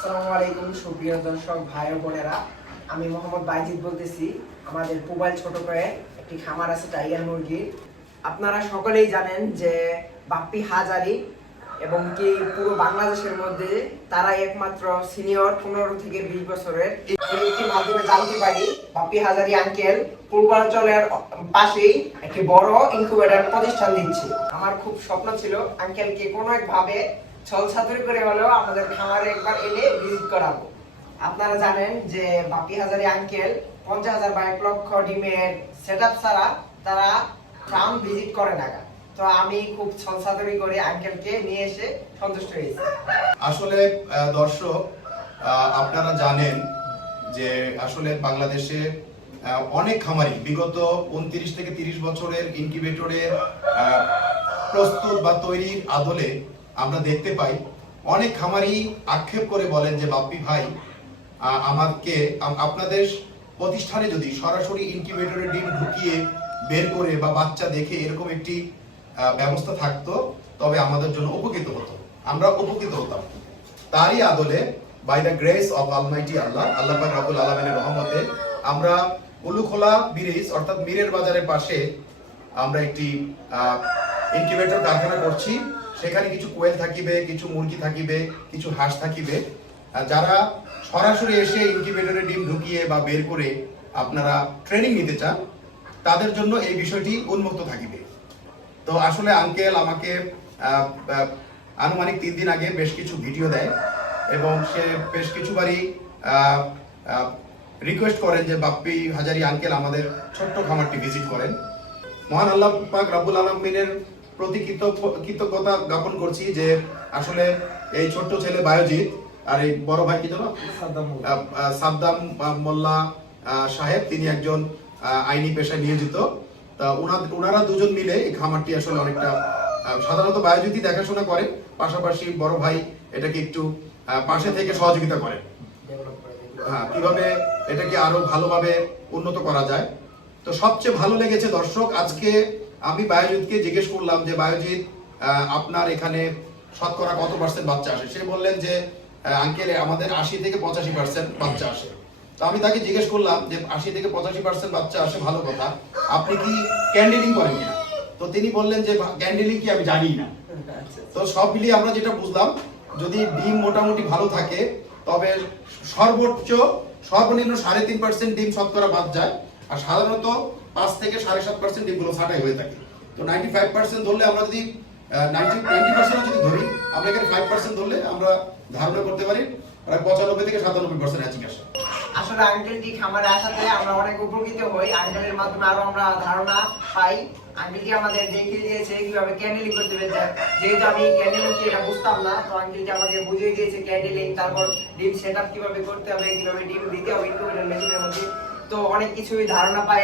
আসসালামু আলাইকুম সুপ্রিয় দর্শক ভাই ও বোনেরা, আমি মোহাম্মদ বাইজিদ বলতেছি। আমাদের পুবাইল ছোট করে একটি খামার আছে টাইগার মুরগির। আপনারা সকলেই জানেন যে বাপ্পি হাজারি এবং কি পুরো বাংলাদেশের মধ্যে তারা একমাত্র সিনিয়র 15 থেকে 20 বছরের। একটি মাধ্যমে জানতে পারি বাপ্পি হাজারি আঙ্কেল পূর্বাঞ্চলের পাশেই একটি বড় ইনকিউবেটর প্রতিষ্ঠান দিচ্ছে। আমার খুব স্বপ্ন ছিল আঙ্কেলকে কোনো একভাবে ছলছাতুরি করে হলেও আমাদের খামারে একবার এনে ভিজিট করাবো। আপনারা জানেন যে বাপ্পি হাজারি আঙ্কেল 50,000 বা 1 লক্ষ ডিমের সেটআপ ছাড়া তারা ফার্ম ভিজিট করে না। তো আমি খুব ছলছাতুরি করে আঙ্কেলকে নিয়ে এসে সন্তুষ্ট হয়েছি। আসলে দর্শক, আপনারা জানেন যে আসলে বাংলাদেশে অনেক খামারি বিগত 29 থেকে 30 বছরের ইনকিউবেটরের প্রস্তুত বা তৈরির আদলে আমরা দেখতে পাই অনেক খামারি আক্ষেপ করে বলেন যে বাপ্পি ভাই, আমাকে আপনাদের প্রতিষ্ঠানে যদি সরাসরি ইনকিউবেটরে ডিম ঢুকিয়ে বের করে বা বাচ্চা দেখে এরকম একটি ব্যবস্থা থাকতো তবে আমাদের জন্য উপকৃত হতো, আমরা উপকৃত হতাম। তারই আদলে by the grace of almighty আল্লাহ পাক রব্বুল আলামিনের রহমতে আমরা উলুখোলা ব্রিজ অর্থাৎ মিরের বাজারের পাশে আমরা একটি ইনকিউবেটর কারখানা করছি। সেখানে কিছু কোয়েল থাকিবে, কিছু মুরগি থাকিবে, কিছু হাঁস থাকিবে। যারা সরাসরি এসে ইনকিউবেটরে ডিম ঢুকিয়ে বা বের করে আপনারা ট্রেনিং নিতে চান তাদের জন্য এই বিষয়টি উন্মুক্ত থাকিবে। তো আসলে আঙ্কেল আমাকে আনুমানিক 3 দিন আগে বেশ কিছু ভিডিও দেয় এবং সে বেশ কিছুবারই রিকোয়েস্ট করেন যে বাপ্পি হাজারি আঙ্কেল আমাদের ছোট্ট খামারটি ভিজিট করেন। মহান আল্লাহ পাক রব্বুল আলামিনের প্রতি কৃতজ্ঞতা জ্ঞাপন করছি যে আসলে এই ছোট্ট ছেলে বায়োজিৎ আর এই বড় ভাই কি জানো সাদ্দাম মোল্লা সাহেব, তিনি একজন আইনি পেশায় নিয়োজিত। তা ওনারা দুজন মিলে এই খামারটি আসলে অনেকটা সাধারণত বায়োজিৎই দেখাশোনা করে, পাশাপাশি বড় ভাই এটাকে একটু পাশে থেকে সহযোগিতা করে কিভাবে এটাকে আরো ভালোভাবে উন্নত করা যায়। তো সবচেয়ে ভালো লেগেছে দর্শক, আজকে আমি বায়োজিৎকে জিজ্ঞেস করলাম যে বায়োজিৎ, আপনার এখানে শতকরা কত পার্সেন্ট বাচ্চা আসে? সে বললেন যে আঙ্কেল আমাদের 80 থেকে 85% বাচ্চা আসে। তো আমি তাকে জিজ্ঞেস করলাম যে 80 থেকে 85% বাচ্চা আসে, ভালো কথা, আপনি কি ক্যান্ডেলিং করেন কিনা? তো তিনি বললেন যে ক্যান্ডেলিং কি আমি জানি না। তো সব মিলিয়ে আমরা যেটা বুঝলাম, যদি ডিম মোটামুটি ভালো থাকে তবে সর্বনিম্ন 3.5% ডিম শতকরা বাদ যায়, আর সাধারণত 5 থেকে 7.5% ডিমগুলো ছাঁটাই হয়ে থাকে। তো 95% ধরলে আমরা যদি 90% যদি ধরি, আমরা এখানে 5% ধরলে আমরা ধারণা করতে পারি প্রায় 95 থেকে 97% হ্যাচিং আসে। আসলে আঙ্কেলটি খামারে আসাতে আমরা অনেক উপকৃত হই। আঙ্কেলের মাধ্যমে আরো আমরা ধারণা পাই। আঙ্কেলটি আমাদের দেখিয়ে দিয়েছে কিভাবে ক্যান্ডেলিং করতে হবে। যেহেতু আমি ক্যান্ডেলিং কি এটা বুঝতাম না, তো আঙ্কেলটি আমাকে বুঝিয়ে দিয়েছে ক্যান্ডেলিং, তারপর ডিম সেটআপ কিভাবে করতে হবে, কিভাবে ডিম দিতে হবে ইনকিউবেটর মেশিনের মধ্যে। তো অনেক কিছুই ধারণা পাই।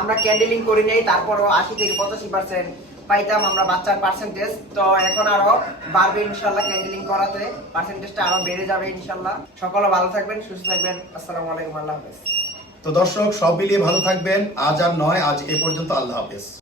আমরা ক্যান্ডেলিং করে নেই, তারপরও 80 থেকে 85% পাইতাম আমরা বাচ্চার পার্সেন্টেজ। তো এখন আরো বাড়বে ইনশাআল্লাহ, ক্যান্ডেলিং করাতে পার্সেন্টেজটা আরো বেড়ে যাবে ইনশাআল্লাহ। সকলে ভালো থাকবেন, সুস্থ থাকবেন। আসসালামু আলাইকুম, আল্লাহ হাফেজ। তো দর্শক, সব মিলিয়ে ভালো থাকবেন। আজ আর নয়, আজ এ পর্যন্ত। আল্লাহ হাফেজ।